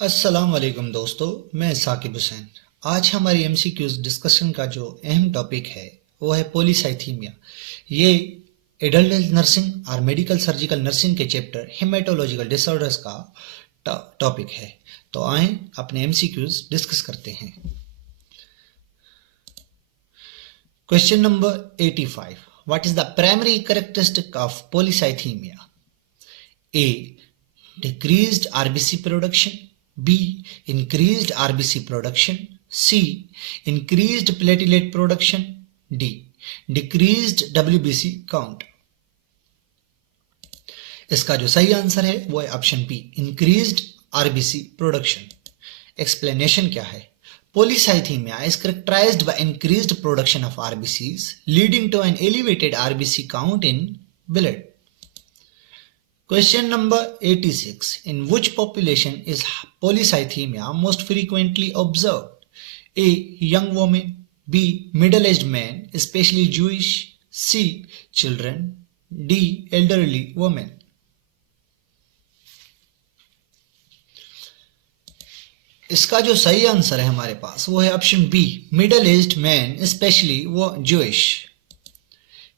अस्सलाम वालेकुम दोस्तों, मैं साकिब हुसैन। आज हमारी एमसीक्यूज डिस्कशन का जो अहम टॉपिक है वो है पॉलीसाइथीमिया। ये एडल्ट हेल्थ नर्सिंग और मेडिकल सर्जिकल नर्सिंग के चैप्टर हेमेटोलॉजिकल डिसऑर्डर्स का टॉपिक है। तो आए अपने एमसीक्यूज डिस्कस करते हैं। Question number 85, what is the primary characteristic of polycythaemia? A, decreased RBC production. B, increased RBC production. C, increased platelet production. D, decreased WBC count. इसका जो सही आंसर है वो है option B, increased RBC production. Explanation क्या है? Polycythemia is characterized by increased production of RBCs leading to an elevated RBC count in blood. Question number 86. In which population is polycythemia most frequently observed? A, young women. B, middle-aged men, especially Jewish. C, children. D, elderly women. इसका जो सही answer है हमारे पास वो है option B, middle aged man specially वो Jewish.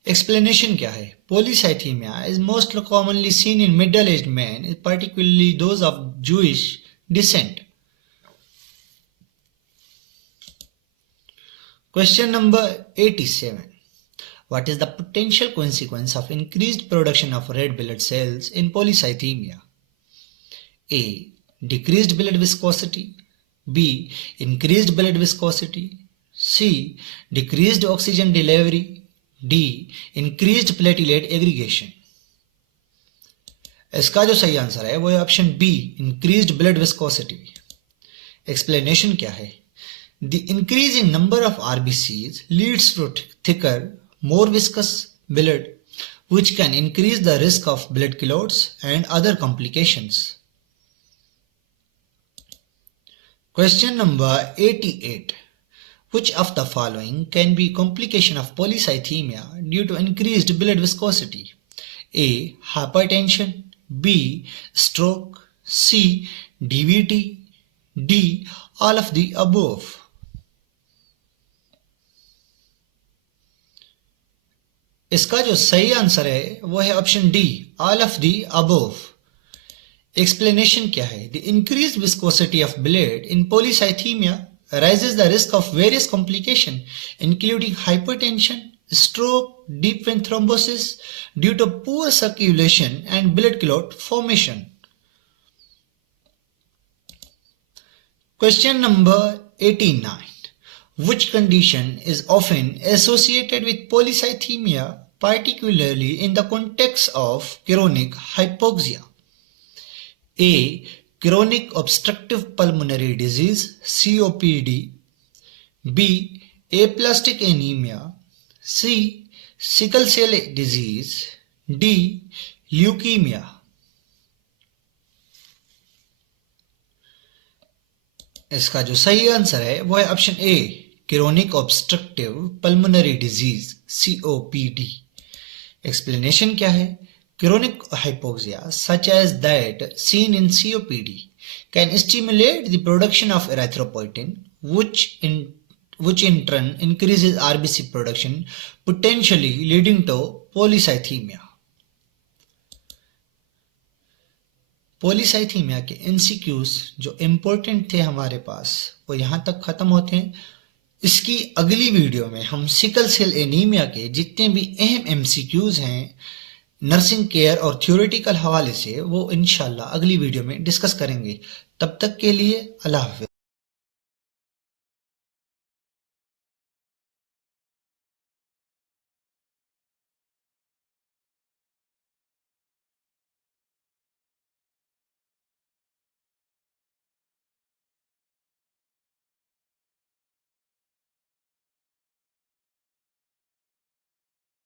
Explanation क्या है? Polycythemia is most commonly seen in middle aged man, particularly those of Jewish descent. Question number 87. What is the potential consequence of increased production of red blood cells in polycythemia? A, decreased blood viscosity. B, increased blood viscosity. C, decreased oxygen delivery. D, increased platelet aggregation. इसका जो सही answer है वो है option B, increased blood viscosity. Explanation क्या है? The increasing number of RBCs leads to thicker, more viscous blood, which can increase the risk of blood clots and other complications. Question number 88. Which of the following can be complication of polycythemia due to increased blood viscosity? A, hypertension. B, stroke. C, DVT. D, all of the above. इसका जो सही answer है वो है option D, all of the above. Explanation क्या है? The increased viscosity of blood in polycythaemia raises the risk of various complications, including hypertension, stroke, deep vein thrombosis due to poor circulation and blood clot formation. Question number 89. Which condition is often associated with polycythemia, particularly in the context of chronic hypoxia? A, chronic obstructive pulmonary disease COPD. B, aplastic anemia. C, sickle cell disease. D, leukemia. इसका जो सही answer है वो है option A, chronic obstructive pulmonary disease COPD. Explanation क्या है? Chronic hypoxia, such as that seen in COPD, can stimulate the production of erythropoietin, which in turn increases RBC production, potentially leading to polycythemia. Polycythaemia के MCQs जो important थे हमारे पास वो यहाँ तक खत्म होते हैं। इसकी अगली वीडियो में हम सिकल सेल एनीमिया के जितने भी अहम MCQs हैं नर्सिंग केयर और थ्योरेटिकल हवाले से वो इंशाल्लाह अगली वीडियो में डिस्कस करेंगे। तब तक के लिए अल्लाह हाफ़िज़।